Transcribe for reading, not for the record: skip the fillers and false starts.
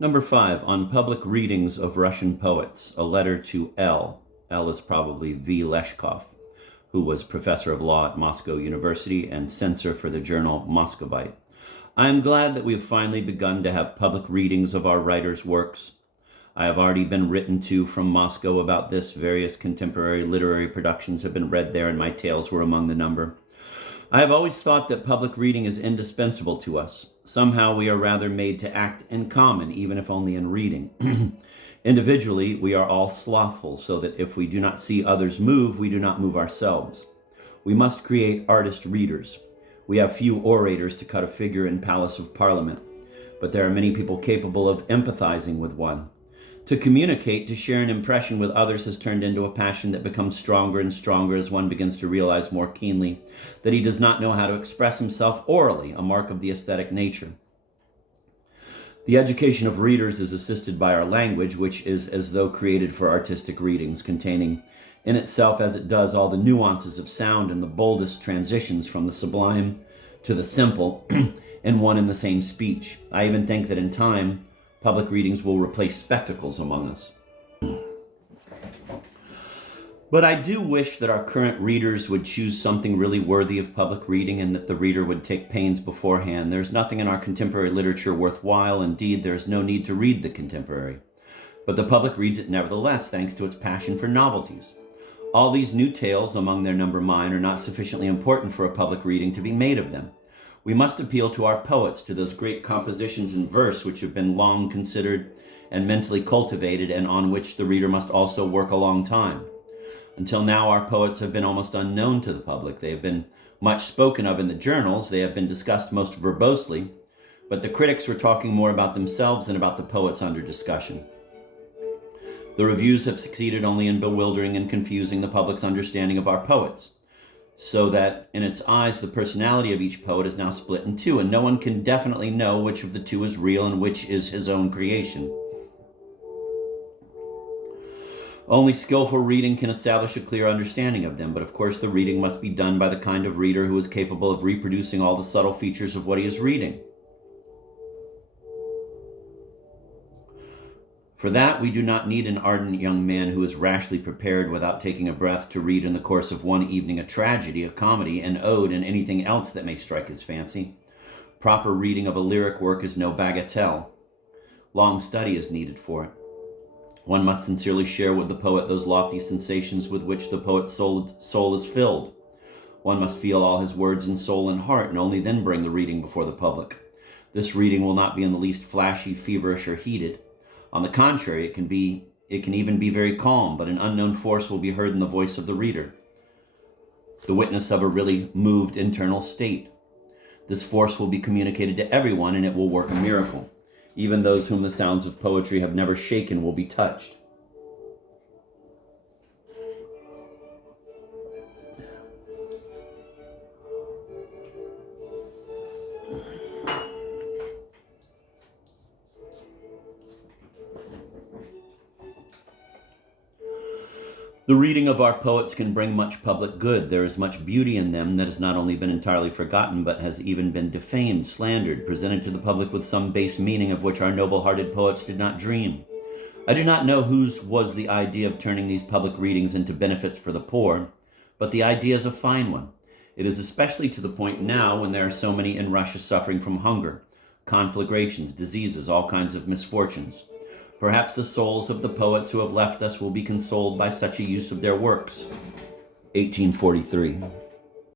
Number 5, on public readings of Russian poets, a letter to L. L is probably V. Leshkov, who was professor of law at Moscow University and censor for the journal Moscovite. I am glad that we have finally begun to have public readings of our writers' works. I have already been written to from Moscow about this. Various contemporary literary productions have been read there, and my tales were among the number. I have always thought that public reading is indispensable to us. Somehow we are rather made to act in common, even if only in reading. Individually, we are all slothful, so that if we do not see others move, we do not move ourselves. We must create artist readers. We have few orators to cut a figure in Palace of Parliament, but there are many people capable of empathizing with one. To communicate, to share an impression with others has turned into a passion that becomes stronger and stronger as one begins to realize more keenly that he does not know how to express himself orally, a mark of the aesthetic nature. The education of readers is assisted by our language, which is as though created for artistic readings, containing in itself as it does all the nuances of sound and the boldest transitions from the sublime to the simple in one and the same speech. I even think that in time, public readings will replace spectacles among us. But I do wish that our current readers would choose something really worthy of public reading and that the reader would take pains beforehand. There's nothing in our contemporary literature worthwhile. Indeed, there's no need to read the contemporary. But the public reads it nevertheless, thanks to its passion for novelties. All these new tales, among their number mine, are not sufficiently important for a public reading to be made of them. We must appeal to our poets, to those great compositions in verse which have been long considered and mentally cultivated, and on which the reader must also work a long time. Until now, our poets have been almost unknown to the public. They have been much spoken of in the journals. They have been discussed most verbosely, but the critics were talking more about themselves than about the poets under discussion. The reviews have succeeded only in bewildering and confusing the public's understanding of our poets, so that in its eyes the personality of each poet is now split in two, and no one can definitely know which of the two is real and which is his own creation. Only skillful reading can establish a clear understanding of them, but of course the reading must be done by the kind of reader who is capable of reproducing all the subtle features of what he is reading. For that, we do not need an ardent young man who is rashly prepared without taking a breath to read in the course of one evening a tragedy, a comedy, an ode, and anything else that may strike his fancy. Proper reading of a lyric work is no bagatelle. Long study is needed for it. One must sincerely share with the poet those lofty sensations with which the poet's soul is filled. One must feel all his words in soul and heart, and only then bring the reading before the public. This reading will not be in the least flashy, feverish, or heated. On the contrary, it can even be very calm, but an unknown force will be heard in the voice of the reader, the witness of a really moved internal state. This force will be communicated to everyone, and it will work a miracle. Even those whom the sounds of poetry have never shaken will be touched. The reading of our poets can bring much public good. There is much beauty in them that has not only been entirely forgotten, but has even been defamed, slandered, presented to the public with some base meaning of which our noble-hearted poets did not dream. I do not know whose was the idea of turning these public readings into benefits for the poor, but the idea is a fine one. It is especially to the point now when there are so many in Russia suffering from hunger, conflagrations, diseases, all kinds of misfortunes. Perhaps the souls of the poets who have left us will be consoled by such a use of their works. 1843.